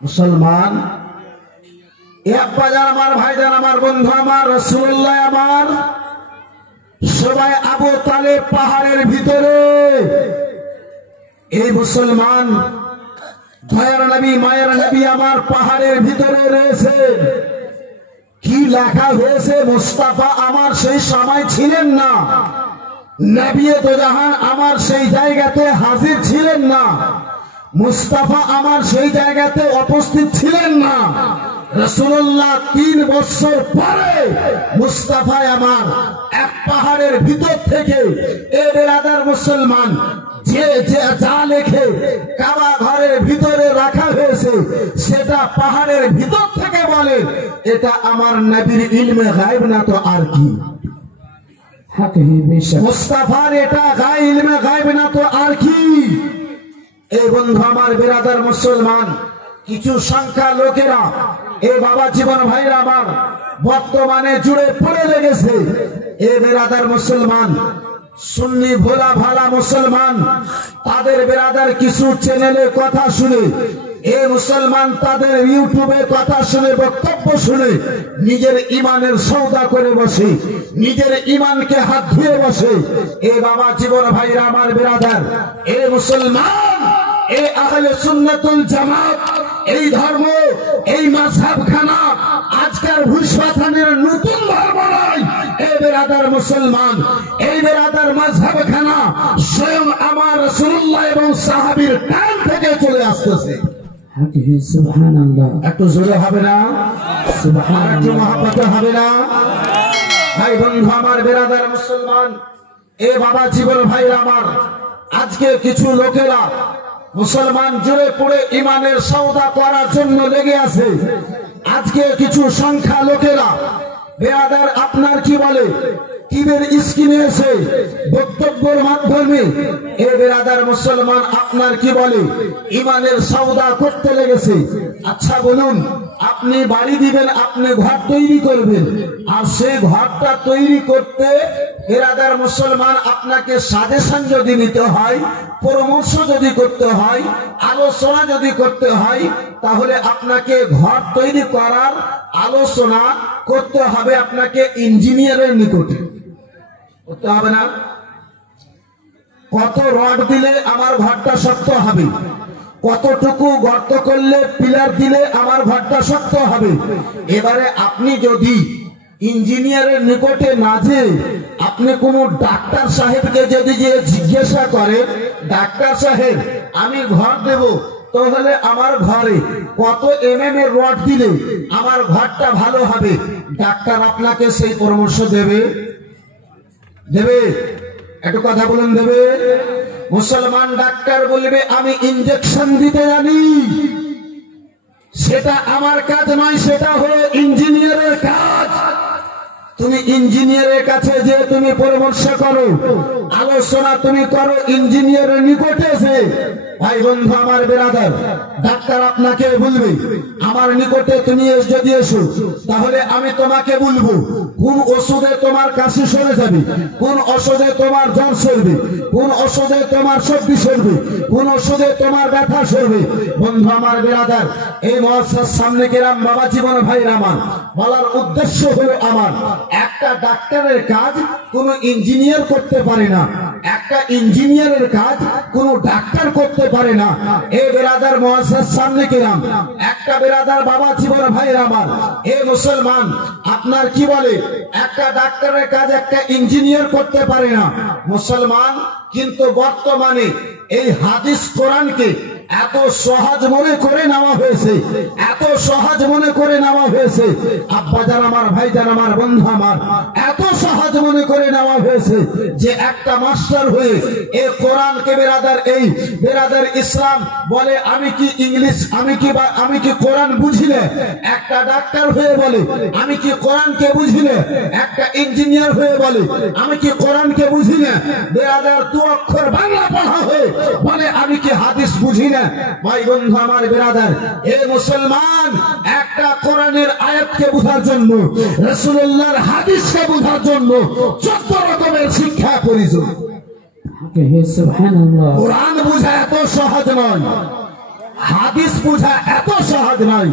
মুসলমান একবাজার আমার ভাইজান আমার বন্ধু আমার রাসূলুল্লাহ আমার সবাই আবু তালেব পাহাড়ের ভিতরে এই মুসলমান দয়ার নবী মায়ের নবী আমার পাহাড়ের ভিতরে রয়েছে। কি লেখা হয়েছে? মুস্তাফা আমার সেই সময় ছিলেন না, নবী তো জাহান আমার সেই জায়গাতে হাজির ছিলেন না, মুস্তাফা আমার সেই জায়গাতে উপস্থিত ছিলেন না। রাসূলুল্লাহ 3 বছর পরে মুস্তাফা আমার এক পাহাড়ের ভিতর থেকে এ বেরাদার মুসলমান যে যা লেখে কাবা ঘরের ভিতরে রাখা হয়েছে সেটা পাহাড়ের ভিতর থেকে বলে এটা আমার নবীর ইলমে গায়ব না তো আর কি। মুস্তাফার এটা ইলমে গায়ব না তো আর কি। এই বন্ধু আমার বেরাদার মুসলমান কিছু সংখ্যা লোকেরা এ বাবা জীবন ভাইরা আমার বর্তমানে জুড়ে পড়ে লেগেছে। এ বেরাদার মুসলমান সুন্নি ভোলা ভালা মুসলমান তাদের বেরাদার কিছু চ্যানেলে কথা শুনে এ মুসলমান তাদের ইউটিউবে কথা শুনে বক্তব্য শুনে নিজের ইমানের সওদা করে বসে, নিজের ইমানকে হাত ধুয়ে বসে। এ বাবা জীবন ভাইরা আমার বেরাদার এ মুসলমান এ আহলে সুন্নাতুল জামাত এই ধর্ম এই মাযহাব খানা আজকের ভুসবাথানের নতুন ধর্ম নয়। এ বেরাদার মুসলমান এই বেরাদার মাযহাব খানা স্বয়ং আমার রাসূলুল্লাহ এবং সাহাবীর টাইম থেকে চলে আসতেছে। সুবহানাল্লাহ, একটু জোরে হবে না? সুবহানাল্লাহ, একটু মহব্বতে হবে না? ভাই বন্ধু আমার বেরাদার মুসলমান এ বাবা জীবন ভাইরা আমার আজকে কিছু লোকেরা মুসলমান জুড়ে পড়ে ইমানের সওদা করার জন্য লেগে আছে। আজকে কিছু সংখ্যা লোকেরা বেরাদার আপনার কি বলে টিভির স্ক্রিনে এসে বক্তব্যের মাধ্যমে এ বেরাদার মুসলমান আপনার কি বলে ইমানের সওদা করতে লেগেছে। আচ্ছা বলুন, আপনি বাড়ি দিবেন, আপনি ঘর তৈরি করবেন, আর সেই ঘরটা তৈরি করতে বেরাদার মুসলমান আপনাকে সাজেশন যদি নিতে হয়, পরামর্শ যদি করতে হয়, আলোচনা যদি করতে হয়, তাহলে আপনাকে ঘর তৈরি করার আলোচনা করতে হবে আপনাকে ইঞ্জিনিয়ারের নিকটে। করতে হবে না? কত রড দিলে আমার ঘরটা শক্ত হবে, কতটুকু গর্ত করলে পিলার দিলে আমার ঘরটা শক্ত হবে। এবারে আপনি যদি ইঞ্জিনিয়ারের নিকটে না যে আপনি কোন ডাক্তার সাহেবকে যদি জিজ্ঞাসা করেন, ডাক্তার সাহেব আমি ঘর দেব, তাহলে আমার ঘরে কত এমএম এর রড দিলে আমার ঘরটা ভালো হবে, ডাক্তার আপনাকে সেই পরামর্শ দেবে? দেবে? একটু কথা বলুন, দেবে? মুসলমান ডাক্তার বলবে আমি ইনজেকশন দিতে জানি, সেটা আমার কাজ নয়, সেটা হলো ইঞ্জিনিয়ারের কাজ। তুমি ইঞ্জিনিয়ারের কাছে যে তুমি পরামর্শ করো, আলোচনা তুমি করো ইঞ্জিনিয়ারের নিকটে এসে। ভাই বন্ধু আমার বেরাদার ডাক্তার আপনাকে বলবে আমার নিকটে তুমি যদি এসো, তাহলে আমি তোমাকে বলবো কোন ওষুধে তোমার কাশি সরে যাবে, কোন ওষুধে তোমার জ্বর সরবে, কোন ওষুধে তোমার সর্দি সরবে, কোন ওষুধে তোমার ব্যথা সরবে। বন্ধু আমার বেরাদার এই মুআসসাস সামনে কেরাম বাবা জীবন ভাইরা আমার বলার উদ্দেশ্য হলো আমার একটা ডাক্তারের কাজ কোন ইঞ্জিনিয়ার করতে পারে না, একটা ইঞ্জিনিয়ারের কাজ কোন ডাক্তার করতে পারে না। এই বেরাদার মুআসসাস সামনে কেরাম একটা বেরাদার বাবা জীবন ভাইরা আমার এই মুসলমান আপনার কি বলে একটা ডাক্তারের কাজ একটা ইঞ্জিনিয়ার করতে পারে না মুসলমান। কিন্তু বর্তমানে এই হাদিস কোরআনকে এত সহজ মনে করে নেওয়া হয়েছে, এত সহজ মনে করে নেওয়া হয়েছে আব্বাজান আমার ভাইজান আমার বন্ধু আমার, এত সহজ মনে করে নেওয়া হয়েছে যে একটা মাস্টার হয়ে এই কোরআনকে বেরাদার এই বেরাদার ইসলাম বলে আমি কি ইংলিশ আমি কি কোরআন বুঝি না, একটা ডাক্তার হয়ে বলে আমি কি কোরআনকে বুঝি না, একটা ইঞ্জিনিয়ার হয়ে বলে আমি কি কোরআনকে বুঝি না, বেরাদার 2 অক্ষর বাংলা পড়া হয়ে বলে আমি কি হাদিস বুঝি না। ভাই বন্ধু আমার বেরাদার এই মুসলমান একটা কোরআনের আয়াতকে বোঝার জন্য রাসূলুল্লাহর হাদিসকে বোঝার জন্য 14 রকমের শিক্ষা প্রয়োজন। সুবহানাল্লাহ, কোরআন বোঝা এত সহজ নয়। হাদিস বোঝা এত সহজ নয়।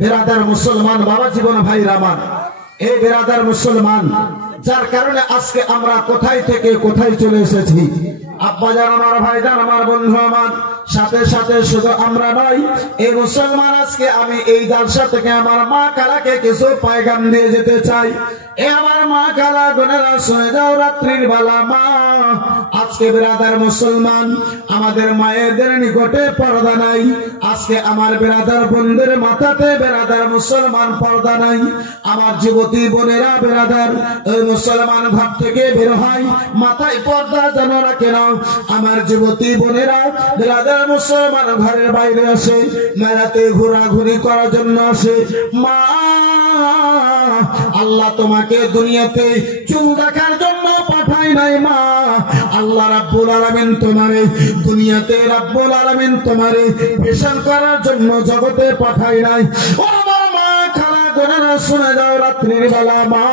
বেরাদার মুসলমান বাবা জীবন ভাই রামান, এই বেরাদার মুসলমান, যার কারণে আজকে আমরা কোথায় থেকে কোথায় চলে এসেছি। আব্বাজান আমার, ভাইজান আমার, বন্ধু আমার, সাথে সাথে শুধু আমরা নয়, এই মুসলমান আজকে আমি এই জালসা থেকে আমার মা খালাকে কিছু পয়গাম দিয়ে যেতে চাই। এ আমার মা খালা বোনেরা শুনে যাও রাত্রির বেলা, মা আজকে বেরাদার মুসলমান আমাদের মায়েদের নিকটে পর্দা নাই। আজকে আমার বেরাদার বোনদের মাথাতে বেরাদার মুসলমান পর্দা নাই। আমার যুবতী বোনেরা বেরাদার ওই মুসলমান ঘর থেকে বের হয়, মাথায় পর্দা যেন রাখে না। আমার যুবতী বোনেরা বেরাদার মুসলমান ঘরের বাইরে আসে, মেলাতে ঘোরাঘুরি করার জন্য আসে। মা আল্লাহ তোমাকে দুনিয়াতে চুল দেখার জন্য পাঠায় নাই মা। আল্লাহ রাব্বুল আলামিন তোমারে দুনিয়াতে, রাব্বুল আলামিন তোমারে পেশান করার জন্য জগতে পাঠায় নাই। ও আমার মা খালা বোনেরা শুনে যাও রাত্রির বেলা, মা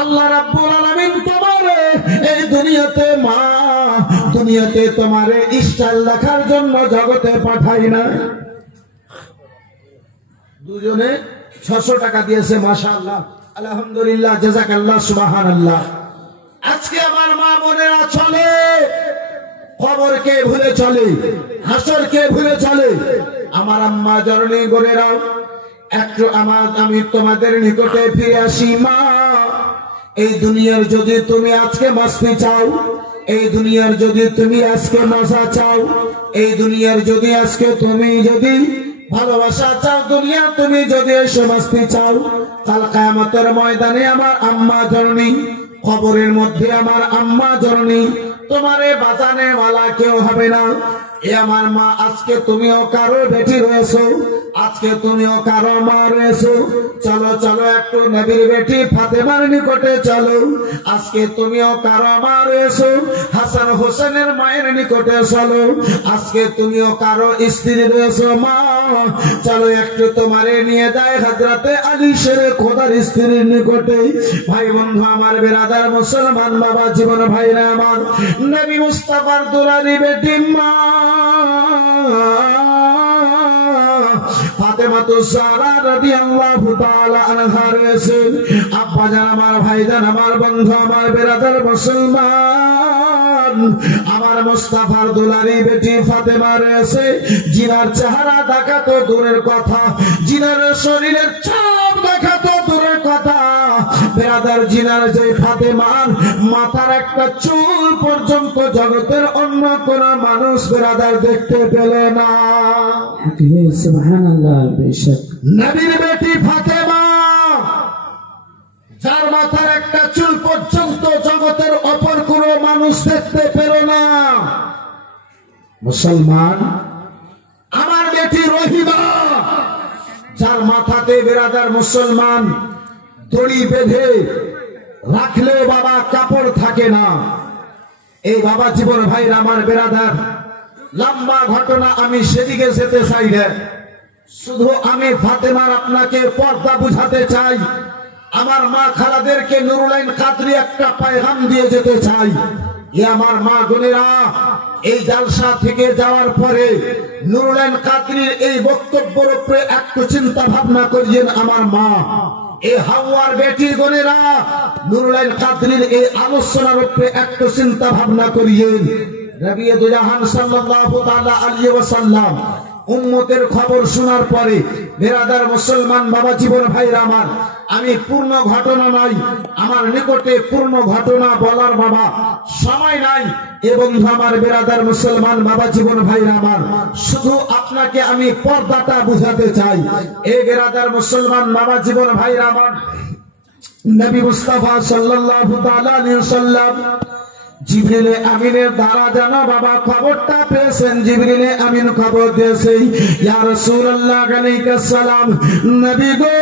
আল্লাহ রাব্বুল আলামিন তোমারে এই দুনিয়াতে, মা দুনিয়াতে তোমারে স্টাইল দেখার জন্য জগতে পাঠায় নাই। দুজনে 600 টাকা দিয়েছে, মাশাআল্লাহ, আলহামদুলিল্লাহ, জাযাকাল্লাহ, সুবহানাল্লাহ। আজকে আমার মা বোনেরা চলে কবরকে ভুলে চলে, হাসরকে ভুলে চলে। আমার আম্মা জননী গোরেরাও একটু আমি তোমাদের নিকটে ফিরে আসি। মা এই দুনিয়ার যদি তুমি আজকে মাসফি চাও, এই দুনিয়ার যদি তুমি আজকে মজা চাও, এই দুনিয়ার যদি আজকে তুমি যদি ভালোবাসা চাও, দুনিয়া তুমি যদি মাসফি চাও, কাল কিয়ামতের ময়দানে আমার আম্মা জননী, কবরের মধ্যে আমার আম্মা জননী, তোমারে বাঁচানে ওয়ালা কেউ হবে না। এ আমার মা, আজকে তুমিও কারো বেটি রয়েছো, আজকে তুমিও কারো মা রয়েছো। চলো চলো একটু নবীর বেটি ফাতেমার নিকটে চলো। আজকে তুমিও কারো মা রয়েছো, হাসান হোসেনের মায়ের নিকটে চলো। আজকে তুমিও কারো স্ত্রী রয়েছো, মা চলো একটু তোমারে নিয়ে যায় হযরতে আলী শেরে খোদার স্ত্রীর নিকটে। ভাই বন্ধু আমার, বেরাদার মুসলমান বাবা জীবন ভাইরা আমার, নবী মুস্তাফার দুলারি বেটি মা ফাতেমাতুজ জাহরা রাদিয়াল্লাহু তাআলা আনহা রয়েছেন। আব্বাজান আমার, ভাইজান আমার, বন্ধু আমার, বেরাদার মুসলমান আমার, মুস্তাফার দুলারি বেটি ফাতেমা রয়েছে, জিনার চেহারা দেখা তো দূরের কথা, জিনার শরীরের ছাপ দেখা তো দূরের কথা, বেরাদার জিনার যে ফাতেমার মাথার একটা চুল পর্যন্ত জগতের অন্য কোন মানুষ বেরাদার দেখতে পেল না। সুবহানাল্লাহ। বেশক নবীর বেটি ফাতেমা, যার মাথার একটা চুল পর্যন্ত জগতের অপর কোন মানুষ দেখতে পেল না। মুসলমান আমার বেটি রহিমা, যার মাথাতে বেরাদার মুসলমান দড়ি বেঁধে রাখলেও বাবা কাপড় থাকে না। এই বাবা জীবন ভাইরা আমার, বেরাদার লম্বা ঘটনা, আমি সেদিকে যেতে চাই না। শুধু আমি ফাতেমার আপনাকে পর্দা বুঝাতে চাই। আমার মা খালাদেরকে নুরুল আইন কাদরি একটা পয়গাম দিয়ে যেতে চাই। এ আমার মা বোনেরা, এই জালসা থেকে যাওয়ার পরে নুরুল আইন কাদরির এই বক্তব্যের উপরে একটু চিন্তা ভাবনা করিয়েন আমার মা। এ হাওয়ার বেটি বোনেরা, নুরুল আইন কাদরির এই আলোচনার উপরে একটু চিন্তা ভাবনা করিয়েন। নবী দু জাহান সাল্লাল্লাহু তাআলা আলাইহি ওয়াসাল্লাম উম্মতের খবর শোনার পরে, বেরাদার মুসলমান বাবা জীবন ভাইরা আমার, আমি পূর্ণ ঘটনা নয়, আমার নিকটে পূর্ণ ঘটনা বলার বাবা সময় নাই। এবং আমার বেরাদার মুসলমান বাবা জীবন ভাইরা আমার, শুধু আপনাকে আমি পর্দাটা বুঝাতে চাই। এই বেরাদার মুসলমান বাবা জীবন ভাইরা আমার, নবী মুস্তাফা সাল্লাল্লাহু তাআলা আলাইহি ওয়াসাল্লাম জিবরিলে আমিনের দ্বারা যেন বাবা খবরটা পেয়েছেন। জিবরিলে আমিন খবর দিয়েছে, ইয়া রাসূলুল্লাহ আলাইহিস সালাম, নবী গো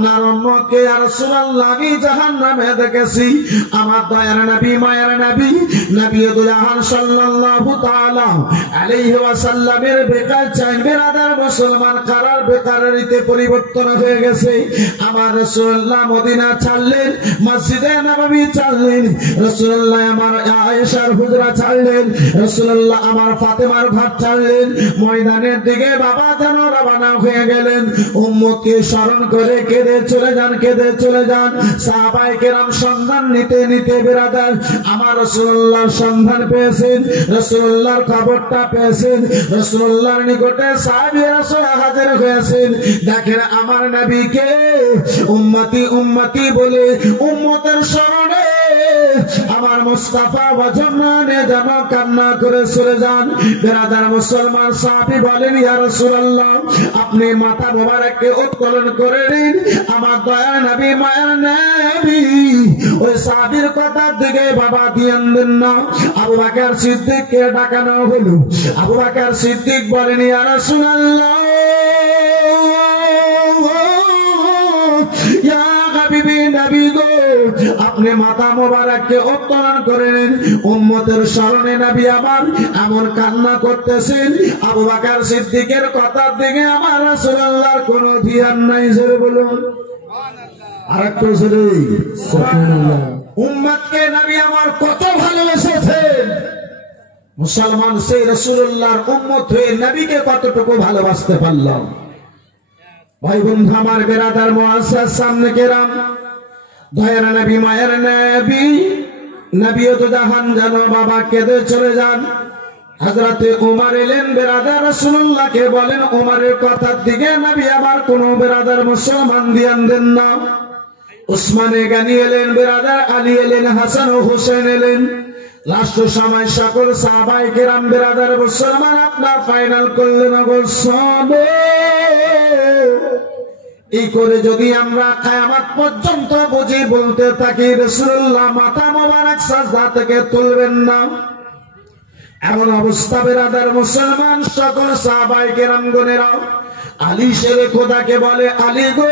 আপনার উম্মতকে ইয়া রাসূলুল্লাহ আমি জাহান্নামে দেখেছি। আমার দয়ার নবী মায়ের নবী নবী দুজাহান সাল্লাল্লাহু তাআলা আলাইহি ওয়াসাল্লামের বেকার চাই বেরাদার মুসলমান কারার বেকারিতে পরিবর্তন হয়ে গেছে। আমার রাসূলুল্লাহ মদিনা ছাড়লেন, মসজিদে নববী ছাড়লেন, রাসূলুল্লাহ আমার আয়েশার হুজরা ছাড়লেন, রাসূলুল্লাহ আমার ফাতেমার ঘর ছাড়লেন, ময়দানের দিকে বাবা যেন রওনা হয়ে গেলেন। উম্মতকে স্মরণ করে কেঁদে চলে যান, কেঁদে চলে যান। সাহাবায়ে কেরাম সন্ধান নিতে নিতে বেরাদার আমার রাসূলুল্লাহর সন্ধান পেয়েছেন, রাসূলুল্লাহর খবরটা পেয়েছেন, রাসূলুল্লাহর নিকটে সাহাবীরা হাজির হয়েছেন। দেখেন আমার নবীকে উম্মতি উম্মতি বলে উম্মতের স্মরণে আমার মুস্তাফা বজনানে যেন কান্না করে চলে যান। বেরাদার মুসলমান সাহাবী বলেন ইয়া রাসূলুল্লাহ আপনি মাথা মোবারককে উত্তোলন করে নিন। আমার দয়ার নবী মায়ের নবী ওই সাহাবীর কথার দিকে বাবা ধ্যান দেন না। আবু বকর সিদ্দিককে ডাকানো হলো। আবু বকর সিদ্দিক বলেন ইয়া রাসূলুল্লাহ ইয়া হাবিবি নবী গো আপনি মাথা মোবারককে উত্তোলন করেন। উম্মতের স্মরণে নবী আমার এমন কান্না করতেছেন। আবু বকর সিদ্দিকের কথার দিকে আমার রাসূলুল্লাহর কোনো ধ্যান নাই। জোরে বলুন আরেকটু জোরে সুবহানাল্লাহ। উম্মতকে নবী আমার কত ভালোবেসেছেন। মুসলমান সেই রাসূলুল্লাহর উম্মত হয়ে নবীকে কতটুকু ভালোবাসতে পারলাম। ভাই বন্ধু আমার বেরাদার মুআজ্জাজ সামনে কেরাম দয়ার নবী মায়ের নবী নবী তো জাহান যেন বাবা কেঁদে চলে যান। হযরতে ওমর এলেন, বেরাদার রাসূলুল্লাহকে বলেন ওমরের কথার দিকে নবী আবার কোন বেরাদার মুসলমান ধ্যান দেন না। উসমানে গানি এলেন, বেরাদার আলী এলেন, হাসান ও হোসেন এলেন। লাস্ট সময় সকল সাহাবায়ে কেরাম বেরাদার মুসলমান আপনার ফাইনাল করলেন গোসবে। এই করে যদি আমরা কিয়ামত পর্যন্ত বুঝি বলতে থাকি রাসূলুল্লাহ মাথা মোবারক সাজদা থেকে তুলবেন না, এমন অবস্থা বেরাদার মুসলমান সকল সাহাবায়ে কেরাম গণেরা আলী শেরে খোদাকে বলে আলী গো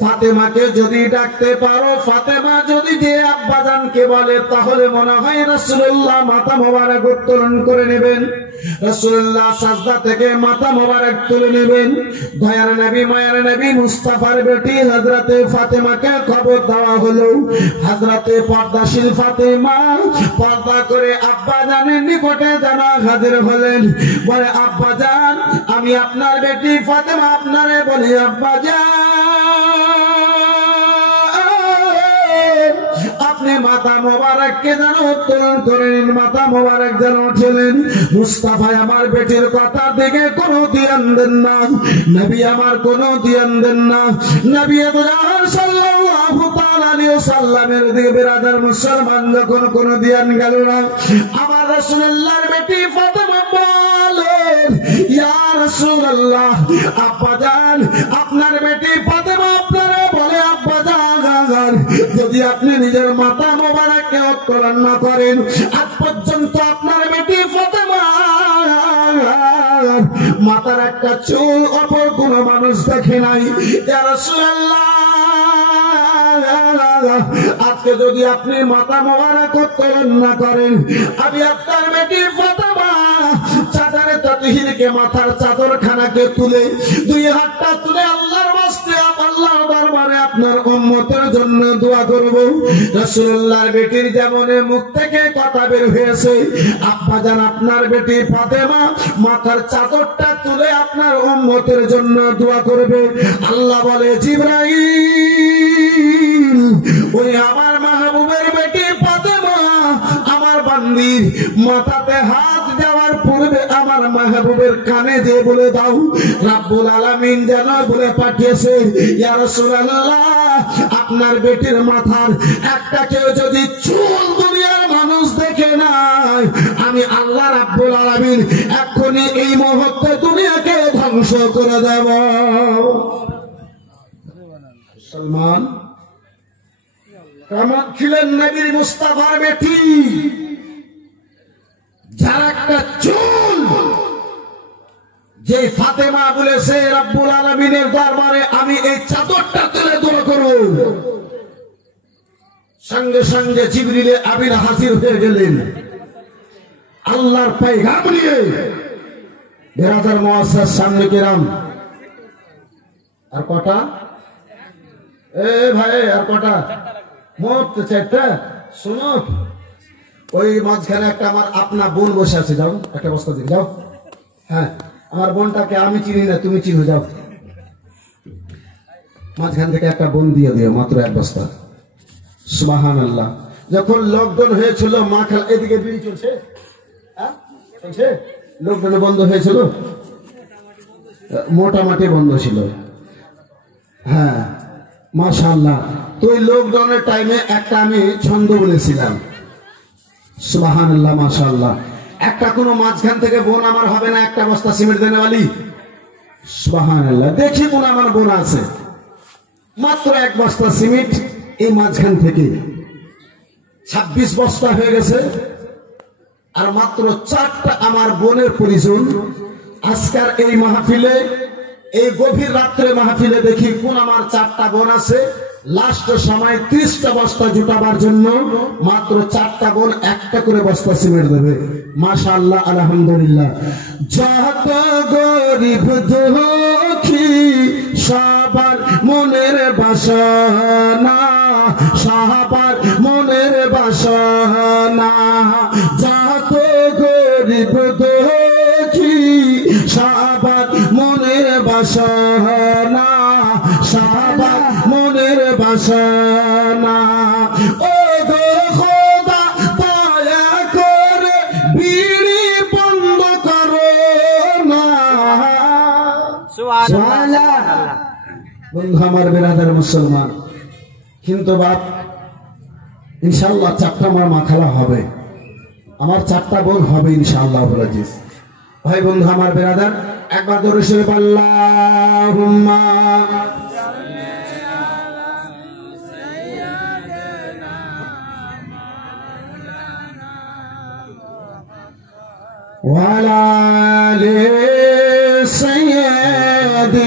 ফাতেমাকে যদি ডাকতে পারো, ফাতেমা যদি যে আব্বাজানকে বলে তাহলে মনে হয় রাসূলুল্লাহ মাথা মোবারক উত্তোলন করে নেবেন, রাসূলুল্লাহ সাজদা থেকে মাথা মোবারক তুলে নেবেন। দয়ার নবী মায়ের নবী মুস্তাফার বেটি হযরতে ফাতেমাকে খবর দেওয়া হলো। হযরতে পর্দাশীল ফাতেমা পর্দা করে আব্বাজানের নিকটে যেন হাজির হলেন। বলে আব্বাজান আমি আপনার বেটি ফাতেমা আপনারে বলি আব্বাজান আপনি মাথা মোবারককে যেন উত্তোলন করেন, মাথা মোবারক যেন উঠলেন। মুস্তাফা আমার বেটির কথা দিকে কোনো ধ্যান দেন না, নবী আমার কোনো ধ্যান দেন না। নবী সাল্লাল্লাহু তাআলা আলাইহি ওয়াসাল্লামের দিকে বেরাদার মুসলমান যখন কোনো ধ্যান গেল না, আমার রাসূলুল্লাহর বেটি ফাতেমা বলেন ইয়া রাসূলুল্লাহ আব্বাজান আপনার বেটি ফাতেমা আপনারে বলে আব্বাজান যদি আপনি নিজের মাথা মোবারককে উত্তোলন না করেন আজ পর্যন্ত আপনার বেটি ফাতেমা মাথার একটা চুল অপর কোন মানুষ দেখে নাই। ইয়া রাসূলুল্লাহ আজকে যদি আপনি মাথা মোবারক উত্তোলন না করেন আমি আপনার বেটি ফাতেমা চাদরে তাতহিরকে মাথার চাদর খানাকে তুলে দুই হাতটা তুলে আল্লাহর ওয়াস্তে আল্লাহর দরবারে আপনার উম্মতের জন্য দোয়া করব। রাসূলুল্লাহর বেটির যেমন মুখ থেকে কথা বের হয়েছে আব্বাজান আপনার বেটি ফাতেমা মাথার চাদরটা তুলে আপনার উম্মতের জন্য দোয়া করবে। আল্লাহ বলে জিবরাইল ওই আমার মাহবুবের বেটি ফাতেমা আমার বান্দির মাথাতে হাত দেওয়ার পূর্বে আমার মাহবুবের কানে যে বলে দাও রাব্বুল আলামিন যেন বলে পাঠিয়েছে ইয়া রাসূলুল্লাহ আপনার বেটির মাথার একটা কেউ যদি চুল দুনিয়ার মানুষ দেখে নাই আমি আল্লাহ রাব্বুল আলামিন এখনই এই মুহূর্তে দুনিয়াকে ধ্বংস করে দেব। মুসলমান কেমন ছিলেন নবীর মুস্তাফার বেটি, যার একটা চুল যে ফাতেমা বলেছে রব্বুল আলামিনের দরবারে আমি এই চাদরটা তুলে দোয়া করব, সঙ্গে সঙ্গে জিবরিলে আমিন হাজির হয়ে গেলেন আল্লাহর পয়গাম নিয়ে। বেরাদার মুআজ্জাজ সামনে কিরাম, আর কটা এ ভাই, আর কটা মোট চারটা। শোনো, ওই মাঝখানে একটা আমার আপনা বোন বসে আছে, যাও একটা বস্তা দিয়ে যাও। হ্যাঁ, আমার বোনটাকে আমি চিনি না, তুমি চিনো, যাও মাঝখান থেকে একটা বোন দিয়ে দিও, মাত্র এক বস্তা। সুবহানাল্লাহ। যখন লকডাউন হয়েছিল মা খেলা, এদিকে বিড়ি চলছে, হ্যাঁ চলছে, লকডাউনে বন্ধ হয়েছিল, মোটামুটি বন্ধ ছিল। হ্যাঁ মাশাআল্লাহ। তো ওই লকডাউনের টাইমে একটা আমি ছন্দ বলেছিলাম, সুবহানাল্লাহ মাশাআল্লাহ। একটা কোনো মাঝখান থেকে বোন আমার হবে না একটা বস্তা সিমেন্ট দেনেওয়ালি, সুবহানাল্লাহ। দেখি কোন আমার বোন আছে, মাত্র এক বস্তা সিমেন্ট এই মাঝখান থেকে 26 বস্তা হয়ে গেছে, আর মাত্র 4টা আমার বোনের পরিজন। আজকের এই মাহফিলে, এই গভীর রাত্রে মাহফিলে দেখি কোন আমার 4টা বোন আছে। লাস্ট সময় 30টা বস্তা জুটাবার জন্য মাত্র 4টা বোন একটা করে বস্তা সিমেন্ট দেবে। মাশাআল্লাহ, আলহামদুলিল্লাহ। যত গরিব দুঃখী সবার মনের বাসনা, সবার মনের বাসনা, যত গরিব দুঃখী সবার মনের বাসনা, সবার মনের বাসনা। ও গো খোদা দয়া করে বিড়ি বন্ধ করো না। সুবহানাল্লাহ। বন্ধু আমার, বেরাদার মুসলমান, কিন্তু বাপ ইনশাআল্লাহ 4টা আমার মাখালা হবে, আমার 4টা বোন হবে ইনশাআল্লাহ রাজিস। ভাই বন্ধু আমার বেরাদার, একবার দরুদ শরীফ আল্লাহুম্মা ওয়ালা আলি সাইয়্যিদিনা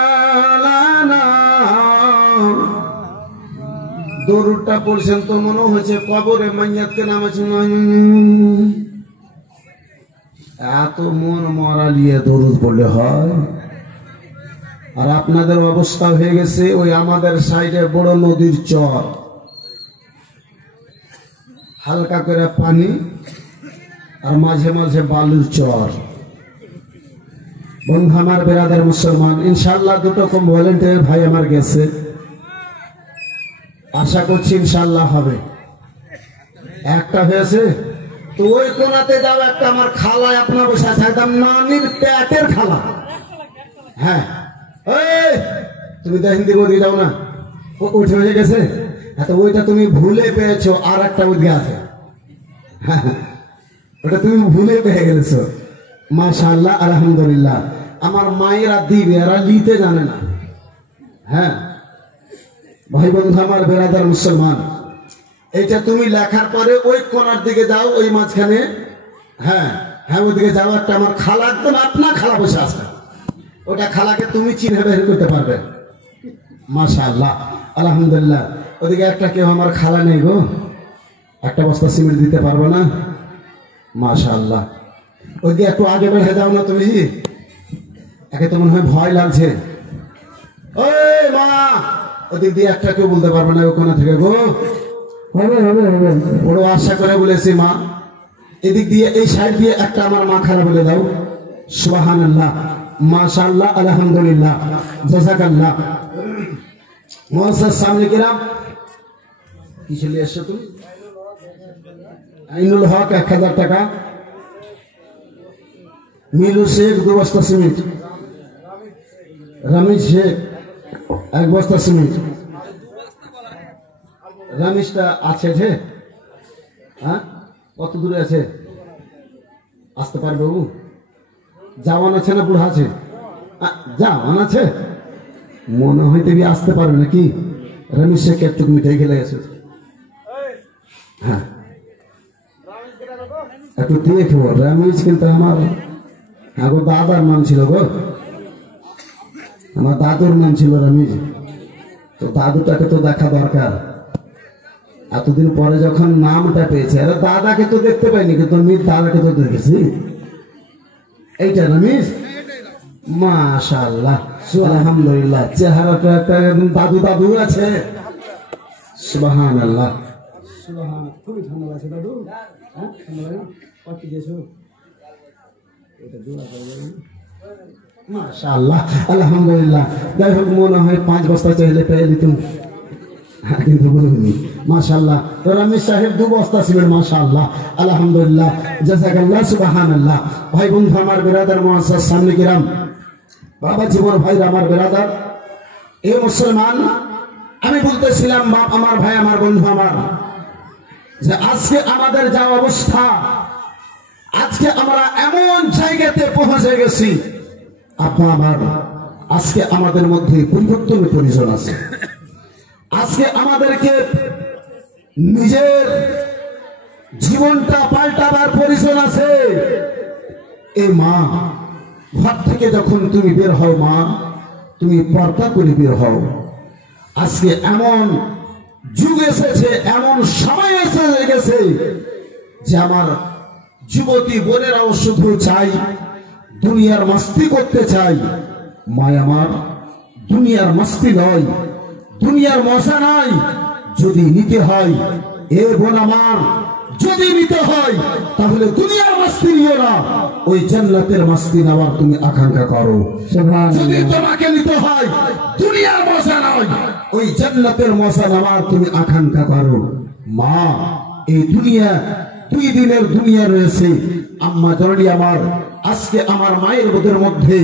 মাওলানা। দরুদটা পড়ছেন তো মনে হয়েছে কবরে মাইয়াতকে নামাচ্ছেন, এত মন মরা নিয়ে দরুদ পড়লে হয়? আর আপনাদের অবস্থা হয়ে গেছে ওই আমাদের সাইডে বড় নদীর চর, হালকা করে পানি আর মাঝে মাঝে বালুর চর। বন্ধু আমার বেরাদার মুসলমান, ইনশাআল্লাহ 2টো কম ভলেন্টিয়ার ভাই আমার গেছে, আশা করছি ইনশাআল্লাহ হবে। একটা হয়েছে তো ওই কোনাতে যাও, একটা আমার খালায় আপনার বসে আছে, একদম নানির পেটের খালা। হ্যাঁ, তুমি তো হিন্দি বই যাও না, ও উঠে হয়ে গেছে। তো ওইটা তুমি ভুলে পেয়েছো, আর একটা ওইদিকে আছে, ওটা তুমি ভুলে পেয়ে গেছো। মাশাআল্লাহ, আলহামদুলিল্লাহ। আমার মায়েরা দিবে, এরা লিতে জানে না। হ্যাঁ ভাই বন্ধু আমার বেরাদার মুসলমান, এইটা তুমি লেখার পরে ওই কোনার দিকে যাও, ওই মাঝখানে, হ্যাঁ হ্যাঁ ওইদিকে যাও, একটা আমার খালা, একদম আপনার খালা বসে আছে, ওটা খালাকে তুমি চিনে বের করতে পারবে। মাশাআল্লাহ, আলহামদুলিল্লাহ। ওদিকে একটা কেউ আমার খালা নেই গো, একটা বস্তা সিমেন্ট দিতে পারবো না? মাশাআল্লাহ। ওইদিকে একটু আগে বেড়ে যাও না তুমি, একে তো মনে হয় ভয় লাগছে। ওই মা, ওদিক দিয়ে একটা কেউ বলতে পারবে না ওখানে থেকে গো? হবে হবে হবে, বড় আশা করে বলেছি মা। এদিক দিয়ে এই সাইড দিয়ে একটা আমার মা খালা বলে দাও। সুবহানাল্লাহ, মাশাআল্লাহ, আলহামদুলিল্লাহ, জাযাকাল্লাহ। মুআজ্জাজ সামনে কিরাম, কি চলে এসছো তুমি? আইনুল হক 1000 টাকা, মিলু শেখ 2 বস্তা সিমেন্ট, রমেশ শেখ 1 বস্তা সিমেন্ট। রমেশটা আছে যে, হ্যাঁ কত দূরে আছে? আসতে পারবে বাবু? জাওয়ান আছে না বুড়া আছে? জাওয়ান আছে, মনে হয় তুমি আসতে পারবে নাকি? রমেশ শেখ একটু মিঠাই খেলে গেছে। হ্যাঁ একটু দেখবো রামিজ, কিন্তু আমার দাদার নাম ছিল গো, আমার দাদুর নাম ছিল রামিজ। তো দাদুটাকে তো দেখা দরকার, এতদিন পরে যখন নামটা পেয়েছে। আরে দাদাকে তো দেখতে পাইনি, কিন্তু দাদাকে তো দেখেছি। এইটা রামিজ, মাশাআল্লাহ আলহামদুলিল্লাহ, চেহারাটা একটা দাদু দাদু আছে। সুবহানাল্লাহ, খুবই ধন্যবাদ দাদু। মাশাআল্লাহ আলহামদুলিল্লাহ। যাই হোক, মনে হয় 5 বস্তা চাইলে পেয়ে দিতুম, কিন্তু বলুনি। মাশাআল্লাহ, তো রামিজ সাহেব 2 বস্তা ছিলেন। মাশাআল্লাহ আলহামদুলিল্লাহ, জাযাকাল্লাহ, সুবহানাল্লাহ। ভাই বন্ধু আমার, বিরাদার মুআজ্জাজ সামনে কিরাম, বাবা জীবন ভাই আমার বিরাদার, এই মুসলমান, আমি বলতেছিলাম বাপ আমার, ভাই আমার, বন্ধু আমার, যে আজকে আমাদের যা অবস্থা, আজকে আমরা এমন জায়গাতে পৌঁছে গেছি, আপা আমার, আজকে আমাদের মধ্যে পরিবর্তনের প্রয়োজন আছে। আজকে আমাদেরকে নিজের জীবনটা পাল্টাবার প্রয়োজন আছে। এই মা, ঘর থেকে যখন তুমি বের হও মা, তুমি পর্দা করে বের হও। আজকে এমন যুগ এসেছে, এমন সময় এসে গেছে যে আমার যুবতী বোনেরাও শুধু চাই দুনিয়ার মস্তি করতে চাই। মায় আমার, দুনিয়ার মস্তি নয়, দুনিয়ার মজা নাই। যদি নিতে হয়, এ বোন আমার, যদি নিতে হয় তাহলে দুনিয়ার মস্তি নিও না, ওই জান্নাতের মস্তি নেওয়ার তুমি আকাঙ্ক্ষা করো। যদি তোমাকে নিতে হয় দুনিয়ার মজা নয়, ওই জান্নাতের মজা নেওয়ার তুমি আকাঙ্ক্ষা করো। মা, এই দুনিয়া 2 দিনের দুনিয়া রয়েছে। আম্মা জননী আমার, আজকে আমার মায়ের বোধের মধ্যে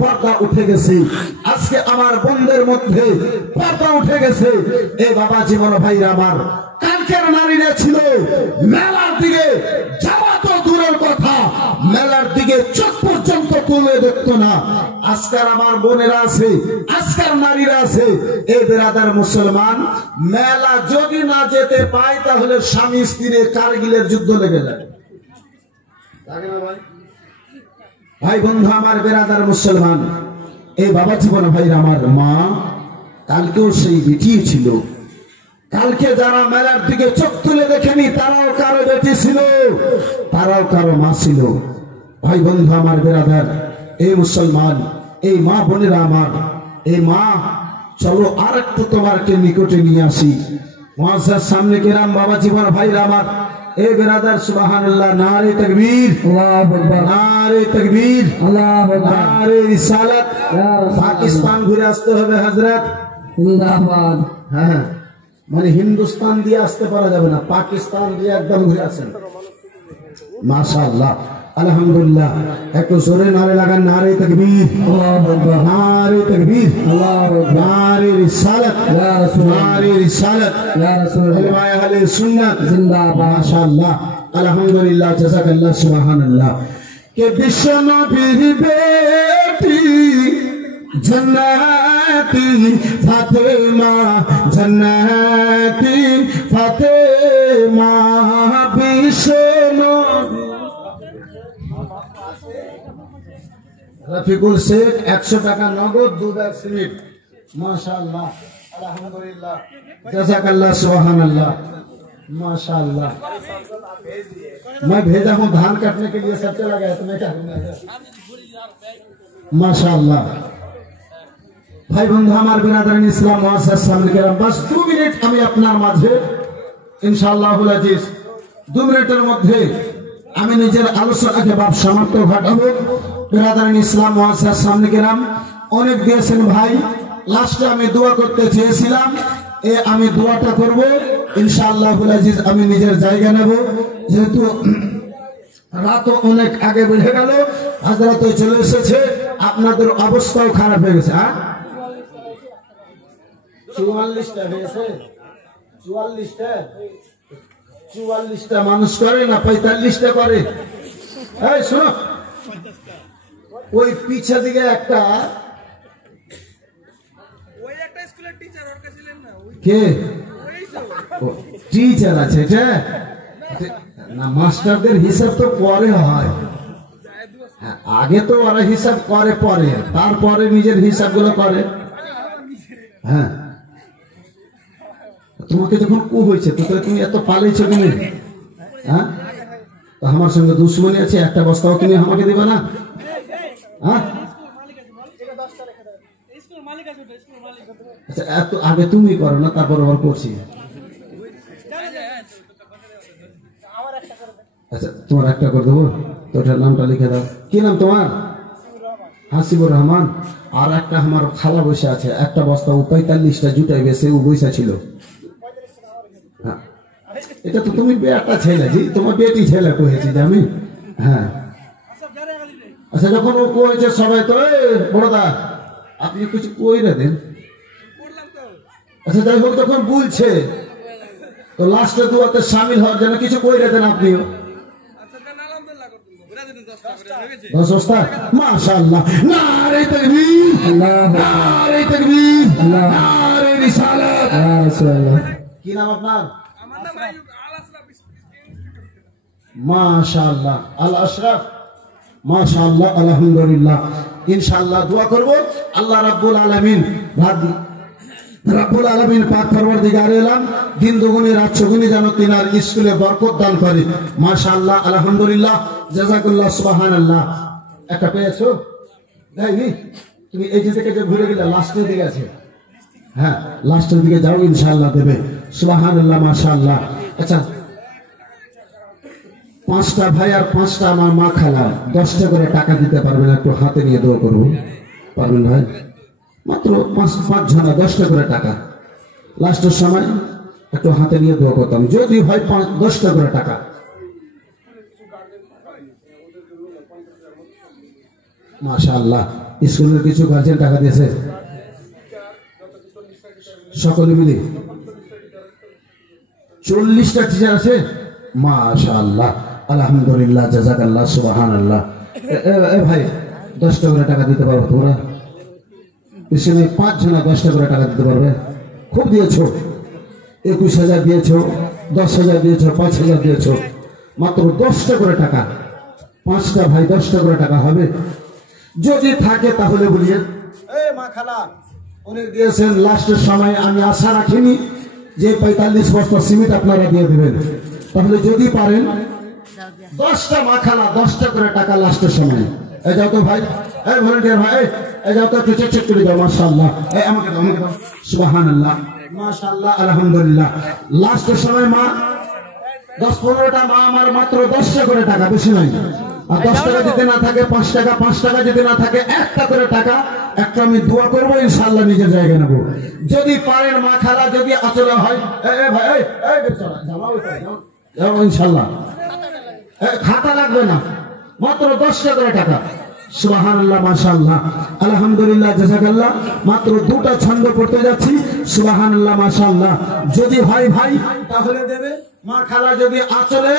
পর্দা উঠে গেছে, আজকে আমার বোনদের মধ্যে পর্দা উঠে গেছে। এই বাবা জীবন ভাইরা আমার, কালকের নারীরা ছিল মেলার দিকে যাওয়া তো দূরের কথা, মেলার দিকে চোখ পর্যন্ত তুলে দেখতো না। আজকাল আমার বোনেরা আছে, আজকাল নারীরা আছে, এই বিরাদার মুসলমান, মেলা যদি না যেতে পায় তাহলে স্বামী স্ত্রী কারগিলের যুদ্ধ লেগে যায়, লাগে না ভাই? ভাই বন্ধু আমার, বিরাদার মুসলমান, এই বাবা জীবন ভাইরা আমার, মা কালকেও সেই বেটি ছিল। কালকে যারা মেলার দিকে চোখ তুলে দেখেনি, তারাও কারো বেটি ছিল, তারাও কারো মা ছিল। ভাই বন্ধু আমার, বিরাদার, এই মুসলমান, এই মা বোনেরা আমার, এই মা, চলো আর একটু তোমারকে নিকটে নিয়ে আসি। মুআজ্জাজ সামনে কিরাম, বাবা জীবন ভাইরা আমার, এই বিরাদার, সুবহানাল্লাহ, নারে তাকবীর, আল্লাহু আকবার, নারে তাকবীর, আল্লাহু আকবার, নারে রিসালাত। পাকিস্তান ঘুরে আসতে হবে হযরত, জিন্দাবাদ। হ্যাঁ, মানে হিন্দুস্তান দিয়ে আসতে পারা যাবে না, পাকিস্তান দিয়ে একদম ঘুরে আসেন। মাশাআল্লাহ আলহামদুলিল্লাহ, একটু জোরে নারে লাগান, নারে তাকবীর, আল্লাহু আকবার, নারে তাকবীর, আল্লাহু আকবার, নারে রিসালাত, ইয়া রাসূল, নারে রিসালাত, ইয়া রাসূল, আহলে সুন্নাত জিন্দাবাদ। মাশাআল্লাহ আলহামদুলিল্লাহ, জাযাকাল্লাহ, সুবহানাল্লাহ। কে বিশ্ব নবীর বেটি জন্নতি ফাতেমা, জন্নতি ফাতেমা, বিশ্ব নবী। রফিকুল শেখ 100 টাকা নগদ, 2 ব্যাগ সিমেন্ট। माशाअल्लाह, अल्हम्दुलिल्लाह, जज़ाकल्लाह, सुभान अल्लाह, माशाअल्लाह। मैं भेजा हूँ धान काटने के लिए, सब चला गया तो मैं क्या करूँगा। माशाअल्लाह। भाई बंधु हमारे बिरादरान इस्लाम मुआज़्ज़ज़ सामने के बस 2 मिनट আমি আপনার মাঝে ইনশাআল্লাহুল আজিজ 2 মিনিটের মধ্যে আমি নিজের আলোচনাকে বাপ সমাপ্ত ঘটাবো। বিরাদরান ইসলাম মুআজ্জাজ সামনে কেরাম অনেক দিয়েছেন ভাই, লাস্টে আমি দোয়া করতে চেয়েছিলাম, আমি দোয়াটা করব ইনশাআল্লাহুল আজিজ। আমি নিজের জায়গা নেব, যেহেতু রাত অনেক আগে বেড়ে গেল, হযরত চলে এসেছে, আপনাদের অবস্থাও খারাপ হয়ে গেছে। 44টা হয়েছে, 44টা মানুষ করে না 45টা করে। এই শোনো, ওই পিছে দিকে একটা স্কুলের টিচার ওর কাছে ছিলেন না, কে টিচার আছে এটা না, মাস্টারদের হিসাব তো পরে হয়, আগে তো ওরা হিসাব করে পরে, তারপরে নিজের হিসাবগুলো করে। হ্যাঁ, তোমাকে যখন কু হয়েছে তো তুমি এত পালিয়েছো তুমি, হ্যাঁ? আমার সঙ্গে দুশ্মনী আছে, একটা বস্তাও তুমি আমাকে দিবে না? হ্যাঁ, আচ্ছা এত আগে তুমি করো না, তারপর আবার করছি। আচ্ছা তোমার একটা করে দেবো, তো ওটার নামটা লিখে দাও। কি নাম তোমার? হাসিবুর রহমান। আর একটা আমার খালা বসে আছে, একটা বস্তা ও 45টা জুটাই বেছে ও বসে ছিল। এটা তো তুমি বেটা ছেলে, জি তোমার বেটি ছেলে কয়েছি যে আমি। হ্যাঁ আচ্ছা, যখন ও কয়েছে সবাই তো বড়দা আপনি কিছু কইরে দেন। আচ্ছা যাই হোক, যখন বলছে তো লাস্টে দুয়াতে শামিল হওয়ার জন্য কিছু কইরে দেন আপনিও। মাশাআল্লাহ, নারে তাকবীর, নারে তাকবীর, নারে রিসালাত। কি নাম আপনার? মাশাআল্লাহ, আল আশরাফ। মাশাআল্লাহ, আলহামদুলিল্লাহ। ইনশাআল্লাহ দোয়া করব আল্লাহ রাব্বুল আলামিন, রাব্বুল আলামিন পাক পরওয়ারদিগার আলম দিন দুগুনি রাত চৌগুনি যেন তিনার স্কুলে বরকত দান করে। মাশাআল্লাহ, আলহামদুলিল্লাহ, জাযাকাল্লাহ, সুবহানাল্লাহ। একটা পেয়েছো? দেয়নি? তুমি এই যে থেকে যে ঘুরে গেলে লাস্টের দিকে আছে, হ্যাঁ লাস্টের দিকে যাও, ইনশাআল্লাহ দেবে। সুবহানাল্লাহ, মাশাআল্লাহ। আচ্ছা, 5টা ভাই আর 5টা আমার মা খালা 10টা করে টাকা দিতে পারবেন? একটু হাতে নিয়ে দোয়া করবো, পারবেন ভাই? মাত্র 5 জনা 10টা করে টাকা, লাস্টের সময় একটু হাতে নিয়ে দোয়া করতাম যদি ভাই 10টা করে টাকা। মাশাআল্লাহ, স্কুলের কিছু গার্জেন টাকা দিয়েছে সকলে মিলে। 40টা টিচার আছে, মাশাআল্লাহ, আলহামদুলিল্লাহ, জাযাকাল্লাহ, সুবহানাল্লাহ। এ ভাই 10টা করে টাকা দিতে পারবো তোমরা? পিছনে 5 জনা 10টা করে টাকা দিতে পারবে? খুব দিয়েছো, 21,000 দিয়েছো, 10,000 দিয়েছো, 5,000 দিয়েছো, মাত্র 10টা করে টাকা। 5টা ভাই 10টা করে টাকা হবে? যদি থাকে তাহলে বলিয়ে। মা খালা অনেক দিয়েছেন, লাস্টের সময় আমি আশা রাখিনি যে 45 বস্তা সিমেন্ট আপনারা দিয়ে দিবেন, তাহলে যদি পারেন 10টা মা খালা 10টা করে টাকা লাস্টের সময়। এই যাও তো ভাই, এই ভলান্টিয়ার ভাই, এই যাও তো একটু চেক করে দাও। মাশাআল্লাহ, এই আমাকে দাও, আমাকে দাও। সুবহানাল্লাহ, মাশাআল্লাহ, আলহামদুলিল্লাহ। লাস্টের সময় মা 10-15টা মা আমার মাত্র 10টা করে টাকা, বেশি নাই। আর 10 টাকা যদি না থাকে 5 টাকা, 5 টাকা যদি না থাকে 1টা করে টাকা, একটা আমি দোয়া করবো, ইনশাআল্লাহ নিজের জায়গায় নেবো। যদি পারেন মা খালা, যদি আচলে হয়, ভাই যাও ইনশাআল্লাহ, খাতা লাগবে না, মাত্র 10টা করে টাকা। সুবহানাল্লাহ, মাশাআল্লাহ, আলহামদুলিল্লাহ, জাযাকাল্লাহ। মাত্র 2টা ছন্দ পড়তে যাচ্ছি। সুবহানাল্লাহ, মাশাআল্লাহ। যদি ভাই তাহলে দেবে, মা খালা যদি আচলে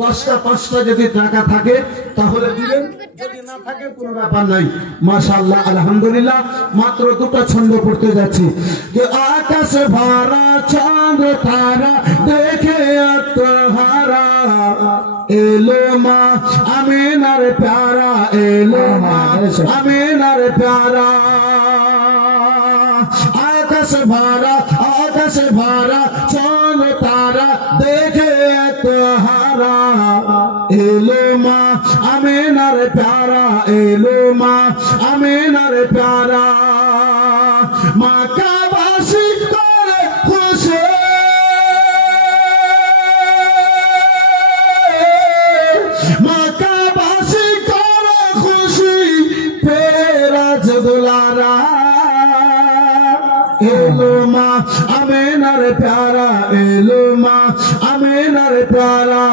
10টা 5টা যদি টাকা থাকে তাহলে দিবেন, যদি না থাকে কোনো ব্যাপার নাই। মাশাআল্লাহ, আলহামদুলিল্লাহ। মাত্র 2টা ছন্দ পড়তে যাচ্ছি। যে আকাশ ভরা চাঁদ তারা দেখে আত্মহারা, এলো মা আমিনার প্যারা, এলো মা আমিনার প্যারা। আকাশ ভরা চাঁদ তারা দেখে আত্মহারা, এলো মা আমিনার প্যারা, এলো মা আমিনার প্যারা। মা কাবাসী করে খুশি, মা কাবাসী করে খুশি, ফেরাজ দুলারা, এলো মা আমিনার প্যারা, এলো মা আমিনার প্যারা।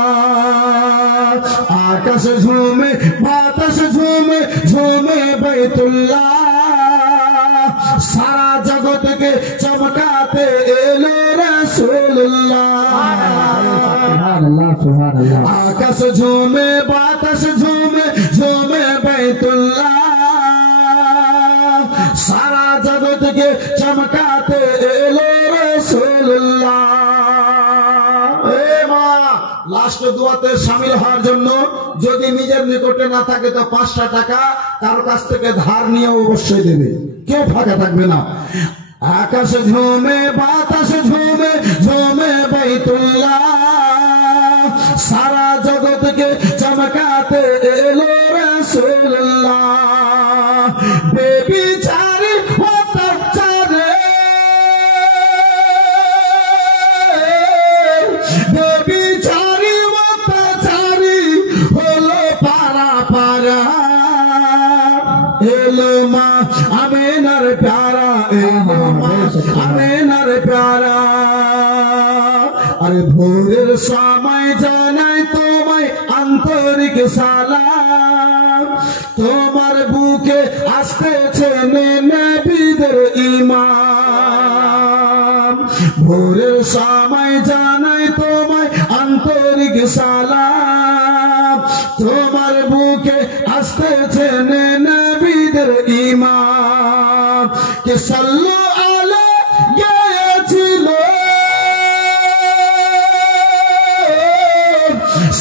আকাশ ঝুমে বাতাস ঝুমে ঝুমে বাইতুল্লাহ, সারা জগৎকে চমকাতে এলো রাসূলুল্লাহ। আকাশ ঝুমে বাতাস ঝুমে ঝুমে বাইতুল্লাহ, সারা জগৎকে চমকাতে এলো রাসূলুল্লাহ। লাস্ট দোয়াতে শামিল হওয়ার জন্য যদি নিজের নিকটে না থাকে তো 5টা টাকা কারো কাছ থেকে ধার নিয়ে অবশ্যই দেবে, কেউ ফাঁকা থাকবে না। আকাশ ঝুমে বাতাস ঝুমে ঝুমে বাইতুল্লাহ, সারা জগৎকে চমকাতে এলো রাসূলুল্লাহ। বেবিচারি অত্যাচারে, বেবিচারি অত্যাচারি হলো পারা পারা, এলো মা আমিনার প্যারা, এলো মা আমিনার প্যারা। আরে ভোরের সময় জানাই তোমায় আন্তরিক সালাম, তোমার বুকে আসতেছে নবীদের ঈমান। ভোরের সময় জানাই তোমায় আন্তরিক সালাম, তোমার বুকে আসতেছে নবীদের ঈমান। কে সাল্লু আলা গিয়েছিল,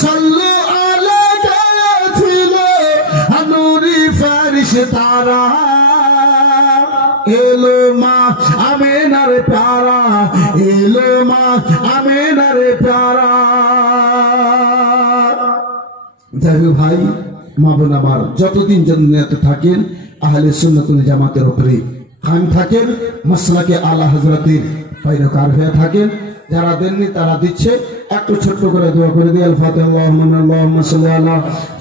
সাল্লু আলা গিয়েছিল নূরি ফেরেশতারা, এলো মা আমিনার প্যারা, এলো মা আমিনার প্যারা। যাই হোক ভাই, মা বোন আমার, যতদিন জান্নাতে থাকেন আহলে সুন্নাত ওয়াল জামাতের উপরে কায়েম থাকেন, মাসলাকে আলা হযরতের पैरकार হয়ে থাকেন। যারা দেননি তারা দিচ্ছে, একটু ছোট্ট করে দোয়া করে দিই। আল ফাতিহা। আল্লাহুম্মা সাল্লি আলা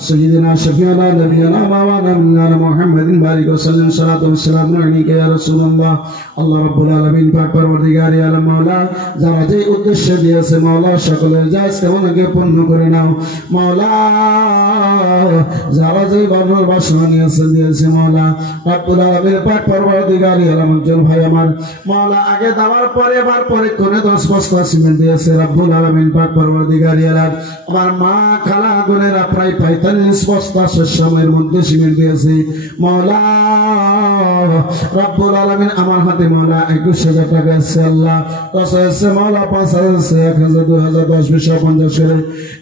সাইয়্যিদিনা শাফিঈনা নবিয়িনা মাওলানা নবিয়িনা মুহাম্মাদিন বারিক ওয়া সাল্লিম সালাতু ওয়া সালামু আলাইকা ইয়া রাসূলুল্লাহ। আল্লাহ রাব্বুল আলামিন পাক পরওয়ারদিগারে আলম মাওলা, যারা যে উদ্দেশ্য দিয়েছে মাওলা সকলের জায়েজ কেমনকে পূর্ণ করে নাও মাওলা। যারা যে বাবার বাসনা দিয়েছে মাওলা রাব্বুল আলামিন পাক পরওয়ারদিগারে আলম, একজন ভাই আমার মাওলা আগে দেওয়ার পরে এবার পরে কোনে 10 বস্তা সিমেন্ট দিয়েছে রাব্বুল আলামিন পাক পরওয়ারদিগারে আলম। আমার মা খালা বোনেরা প্রায় 45 বস্তা সময়ের মধ্যে সিমেন্ট দিয়েছে মাওলা রাব্বুল আলামিন। আমার হাতে মাওলা 21,000 টাকা আছে আল্লাহ, 10 আছে মাওলা, 5,000 আছে, 1,000 2,000 10 20 50 করে।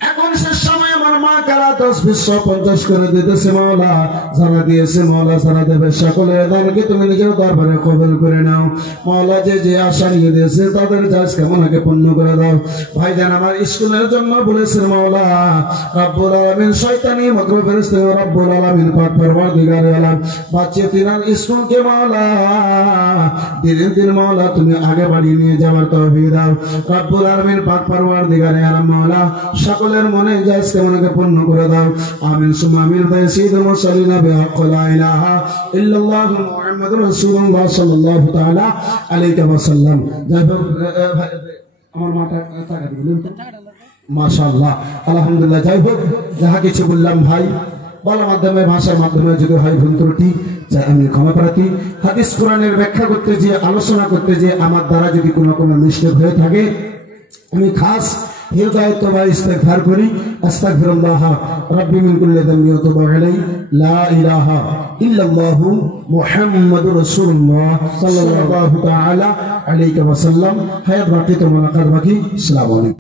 এখন শেষ সময় আমার মা খালা 10 20 50 করে দিতেছে মাওলা। যারা দিয়েছে মাওলা, যারা দেবে সকলের দানকে তুমি নিজের দরবারে কবুল করে নাও মাওলা। যে যে আশা নিয়ে দিয়েছে তাদের জায়েজ কেমন আগে পূর্ণ করে দাও। ভাইজান আমার স্কুলের জন্য বলেছেন মাওলা রাব্বুল আলামিন, শয়তানি মকরু ফেরেশতা রাব্বুল আলামিন পাক পরওয়ারদিগারে আলম, বাচ্চা তিনার স্কুলকে মাওলা দিনের দিন মাওলা তুমি আগে বাড়িয়ে নিয়ে যাওয়ার তৌফিক দাও রাব্বুল আলামিন পাক পরওয়ারদিগারে আলম মাওলা। সকলের মনে জায়েজ কেমন আগে পূর্ণ করে দাও। আমিন সুম্মা আমিন। সাইয়্যিদুল মুরসালিন বিহাক্ক লা ইলাহা ইল্লাল্লাহ মুহাম্মাদুর রাসূলুল্লাহ সাল্লাল্লাহু তাআলা আলাইহি ওয়া সাল্লাম। যাই হোক আমার মাথা টাকা দিবেন মাশাআল্লাহ আলহামদুলিল্লাহ। যাই হোক যাহা কিছু বললাম ভাই বলার মাধ্যমে ভাষার মাধ্যমে যদি হয় ভুল ত্রুটি চাই আমি ক্ষমা প্রার্থী। হাদিস কোরআনের ব্যাখ্যা করতে যে আলোচনা করতে যে আমার দ্বারা যদি কোনো মিস্টেক হয়ে থাকে আমি খাস হৃদয় তওবা ইস্তিগফার করি। আস্তাগফিরুল্লাহ রাব্বি মিন কুল্লি যামবি ওয়া তুবু আলাইহি, লা ইলাহা ইল্লাল্লাহু মুহাম্মাদুর রাসূলুল্লাহ সাল্লাল্লাহু তাআলা আলাইহি ওয়া সাল্লাম। হায়াত বাকি তো মুলাকাত বাকি। আসসালামু আলাইকুম।